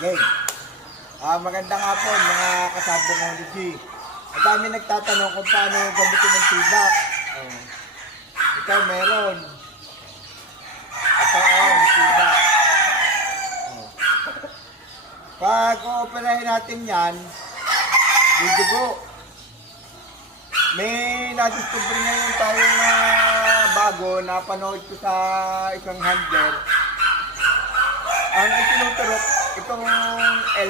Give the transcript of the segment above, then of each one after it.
Game. Ah, magandang hapon mga kasabong ng G. Ang dami nagtatanong kung paano gamitin ang tibak. Oh. Ito meron. Ito ang tibak. Oh. Pag ooperahin natin yan, didugo. May nadiscover ngayon tayo na bago na panood ko sa isang handler. Ang itinuturok, itong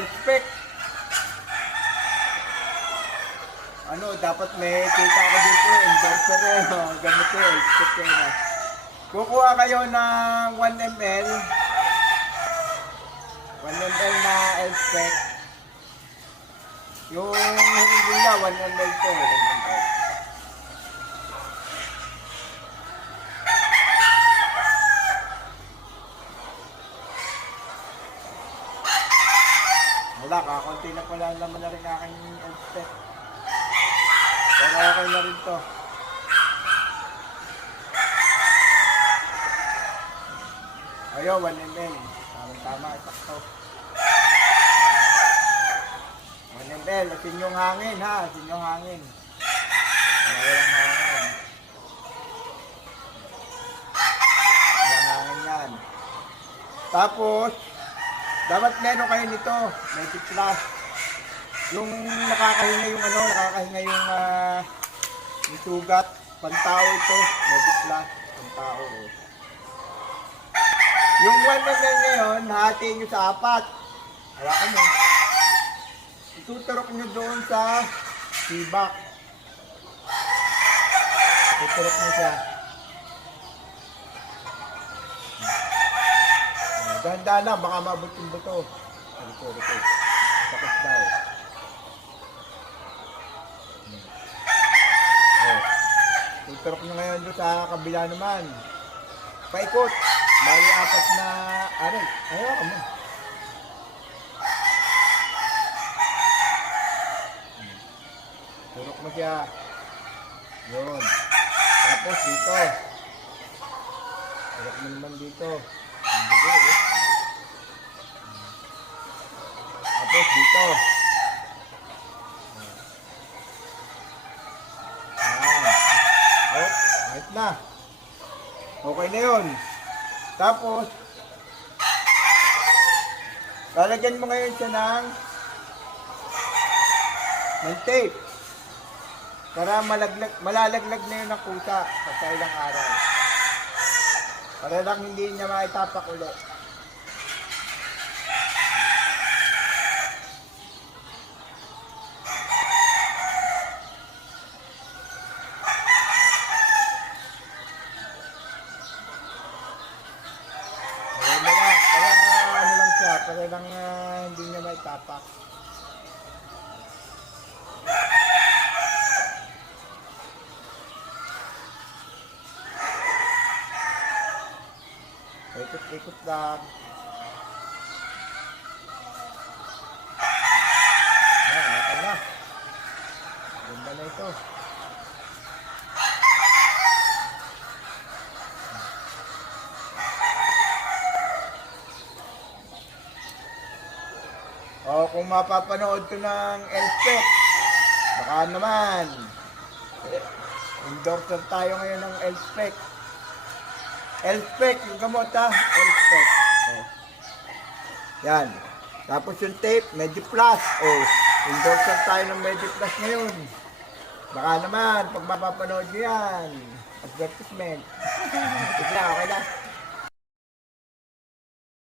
L-spec. Ano, dapat may kita ko dito, endorser eh. Oh, L-spec eh. no? Kukuha kayo ng 1 ml. 1 ml na L-spec. Yung hindi nila, 1 ml to. 1 ml. Wala, kakunti na pala naman na rin aking L-spec. Pero okay na rin to. Ayo, 1 ml. Tamang tama, sakto. 1 ml, asin yung hangin ha, asin yung hangin. Wala walang hangin. Walang hangin yan. Tapos, dapat meron kayo nito, Magic Plus. Yung nakakahinga yung ano, nakakahinga yung, ah, yung sugat, pantao ito, Magic Plus, pantao. oh. Yung 1 ml ngayon, hatiin nyo sa apat. Wala ka mo. Ituturok nyo doon sa tibak. Ituturok nyo siya. Dahan-dahan lang, baka mabot yung buto. Ito, ito. Sakit daw. Hmm. Nyo ngayon doon sa kabila naman. Paikot. Bali apat na aray. Ayaw ka mo. Hmm. Turok mo siya. Yun. Tapos dito. Turok mo naman dito. Ang Tapos dito. Ayan. Oh, kahit na. Okay na yun. Tapos, lalagyan mo ngayon siya ng ng tape. Para malaglag, malalaglag na yun ng kusa sa ilang araw. Para lang hindi niya maitapak ulit. Para na lang, para ano lang ah, hindi niya maitapak. Ikot-ikot lang. Yan, okay na. Ganda na ito. O kung mapapanood ko ng Elspec, baka naman. Endorser tayo ngayon ng Elspec. Elspec, yung gamot ha. Elspec. Oh. Yan. Tapos yung tape, Medyo Plus. Oh, endorser tayo ng Medyo Plus ngayon. Baka naman, pag mapapanood nyo yan, advertisement. Na, okay na.